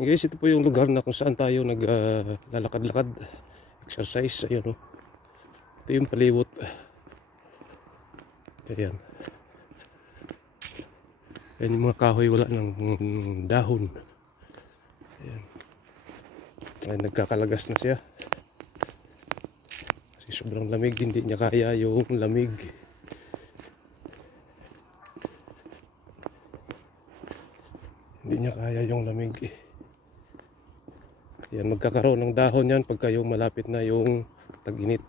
Guys, ito po yung lugar na kung saan tayo naglalakad-lakad, exercise. Ayun, oh. Ito yung palibot. Ayan. Ayan yung mga kahoy, wala ng dahon. Ayan. Ay, nagkakalagas na siya. Kasi sobrang lamig, hindi niya kaya yung lamig. Hindi niya kaya yung lamig. Yan, magkakaroon ng dahon yan pagka yung malapit na yung tag-init.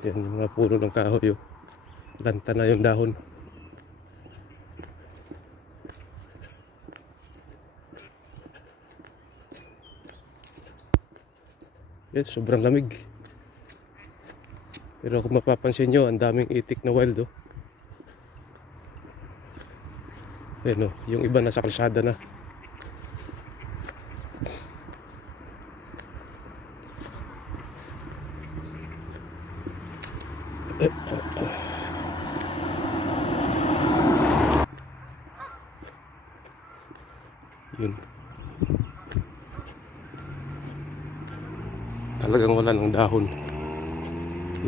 Yan yung mga puno ng kahoy. Lanta na yung dahon. Yan, sobrang lamig. Pero kung mapapansin nyo, ang daming itik na wild. Yan, yung iba nasa kalsada na. Yun. Talagang wala ng dahon.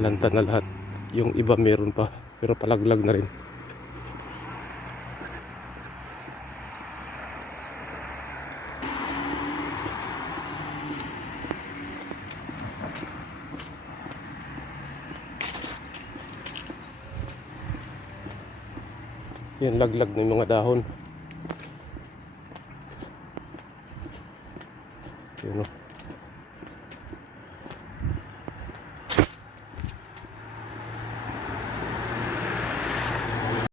Lanta na lahat. Yung iba meron pa, pero palaglag na rin. Yan, laglag ng mga dahon. Yun,